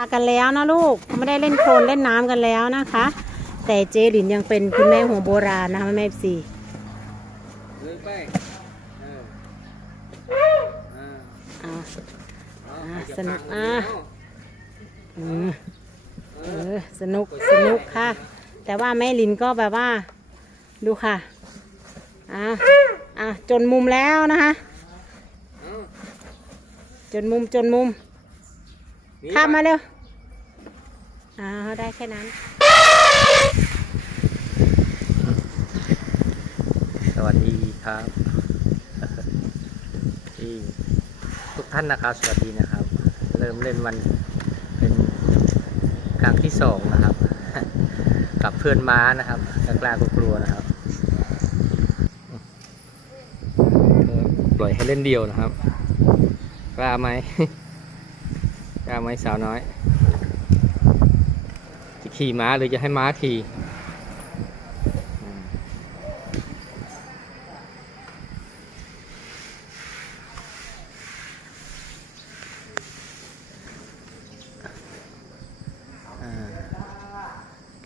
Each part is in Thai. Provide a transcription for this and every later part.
ากันแล้วนะลูกไม่ได้เล่นโคลนเล่นน้ำกันแล้วนะคะ แต่เจลินยังเป็นคุณแม่หัวโบราณนะคะแม่ซีเดินไปเอออ่าอ่สนุกอะเออสนุกสนุกค่ะ แต่ว่าแม่ลินก็แบบว่า ดูค่ะอะอะจนมุมแล้วนะคะ จนมุมจนมุมข้ามมาเร็ว อ่าได้แค่นั้น สวัสดีครับที่ทุกท่านนะครับ สวัสดีนะครับ เริ่มเล่นวันเป็นครั้งที่สองนะครับ กับเพื่อนม้านะครับกล้ากกลัวๆนะครับ ปล่อยให้เล่นเดียวนะครับกล้าไหมกล้าไหมสาวน้อย ขี่ม้าหรือจะให้ม้าขี่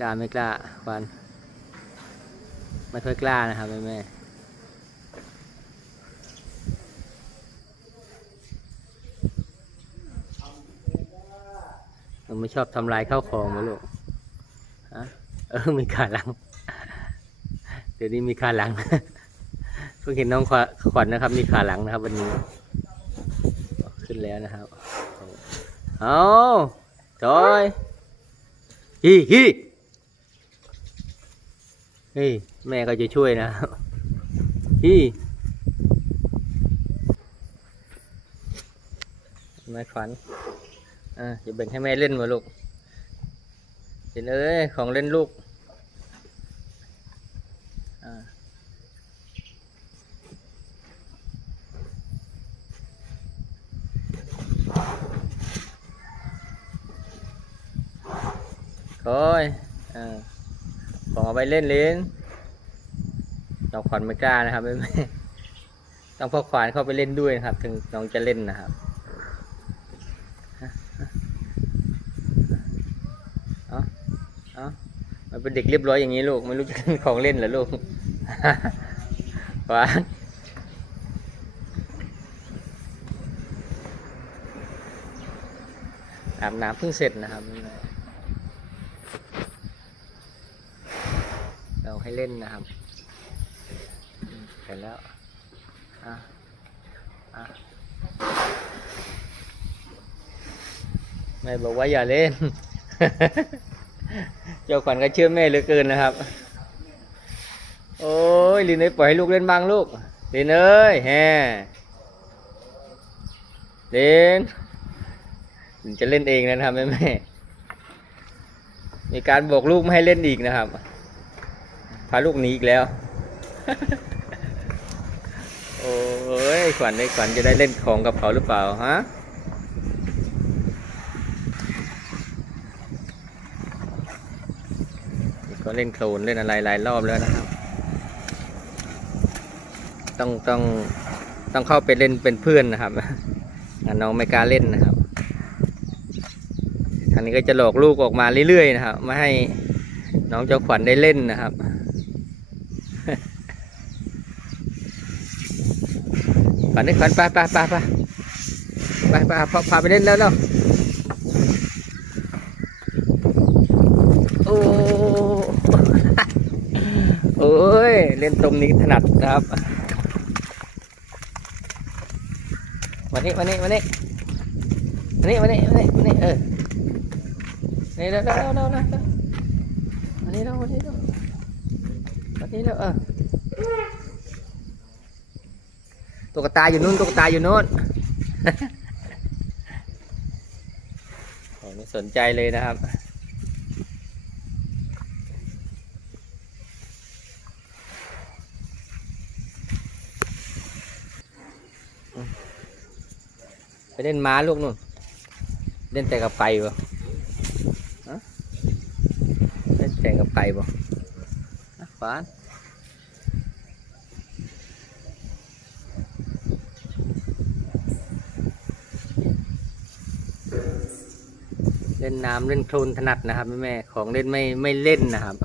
กล้าไม่กล้าควันไม่ค่อยกล้านะครับแม่แม่เราไม่ชอบทำลายข้าวของไหมลูก ออมีขาหลัง เดี๋ยวนี้มีขาหลัง เพิ่งเห็นน้องขวขวัญนะครับ มีขาหลังนะครับ วันนี้ ขึ้นแล้วนะครับเอาจอยฮีฮีเฮ้ยแม่ก็จะช่วยนะฮีไม้ขวัญอะอย่าแบ่งให้แม่เล่นมาลูก เห็นเอ้ยของเล่นลูกอคอยอของเอาไปเล่นเล่นน้องขวัญไม่กล้านะครับแม่ต้องพ่อขวานเข้าไปเล่นด้วยนะครับ ถึงน้องจะเล่นนะครับ เอาเอามัน เป็นเด็กเรียบร้อยอย่างนี้ลูกไม่รู้จะเล่นของเล่นเหรอลูกหวานอาบน้ำเพิ่งเสร็จนะครับ เราให้เล่นนะครับเสร็จแล้วอะอะแม่บอกว่าอย่าเล่น เจ้าขวัญก็เชื่อแม่เหลือเกินนะครับ โอ้ยลินเอ้ยปล่อยให้ลูกเล่นบ้างลูกลินเอ้ยแฮลินลินจะเล่นเองนะครับแม่แม่มีการบอกลูกไม่ให้เล่นอีกนะครับ พาลูกหนีอีกแล้ว โอ้ยขวัญไอ้ขวัญจะได้เล่นของกับเขาหรือเปล่าฮะ ก็เล่นโคลนเล่นอะไรหลายรอบแล้วนะครับ ต้องต้องต้องเข้าไปเล่นเป็นเพื่อนนะครับน้องไม่กล้าเล่นนะครับทางนี้ก็จะหลอกลูกออกมาเรื่อยๆนะครับไม่ให้น้องเจ้าขวัญได้เล่นนะครับขวัญได้ขวัญไปไปไปไปไปไปพาพาไปเล่นแล้วเนาะโอ้ โอ้ย เล่นตรงนี้ถนัดนะครับมานี่มานี่มานี่มานี่มานี่มานี่มานี่เออนี่เร็วเร็วเร็วเร็วเร็วมานี่เร็วมานี่เร็วมานี่เร็วเออตุ๊กตาอยู่นู่นตุ๊กตาอยู่นู่นไม่สนใจเลยนะครับ ไปเล่นม้าลูกนู่น เล่นแต่กับไก่บ่ะเล่นแต่กับไก่บ่ฟานเล่นน้ำเล่นโคลนถนัดนะครับแม่ของเล่นไม่ไม่เล่นนะครับ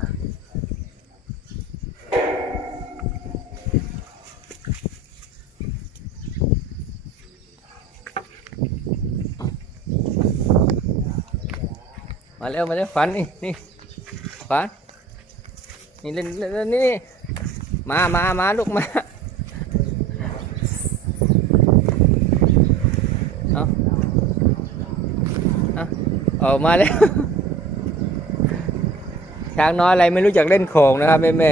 มาเร็วมาเร็วขวัญนี่นี่ขวัญนี่เล่นเล่นนี่มามามาลูกมาเอาเอาออกมาแล้วช้างน้อยอะไรไม่รู้จักเล่นโขงนะครับแม่แม่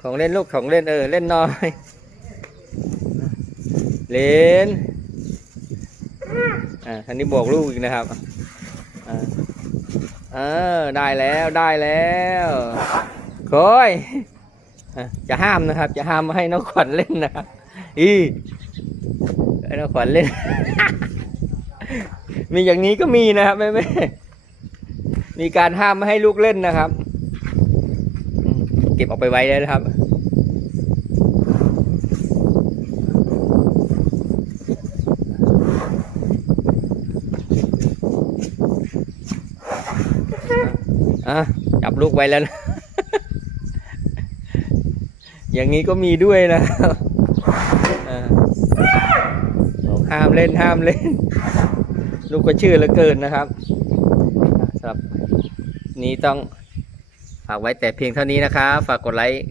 ของเล่นลูกของเล่นเออเล่นน้อยเล่น อ่าอันนี้บอกลูกอีกนะครับอ่าเออได้แล้วได้แล้วโคอยจะห้ามนะครับ จะห้ามไม่ให้น้องขวัญเล่นนะครับอีให้น้องขวัญเล่น มีอย่างนี้ก็มีนะครับแม่แม่มีการห้ามไม่ให้ลูกเล่นนะครับ เก็บออกไปไว้เลยนะครับ อะจับลูกไว้แล้วนะ อย่างนี้ก็มีด้วยนะห้ามเล่นห้ามเล่น ลูกก็ชื่อเหลือเกินนะครับสำหรับนี้ต้องฝากไว้แต่เพียงเท่านี้นะครับ ฝากกดไลค์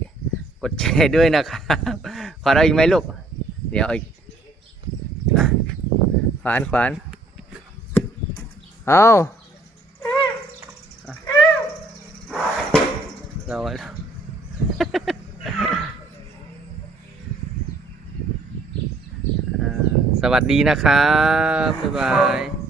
กดแชร์ด้วยนะครับ ขวานเอาอีกไหมลูก เดี๋ยวอีกขวานขวานเอา เราไว้แล้วสวัสดีนะครับ บ๊ายบาย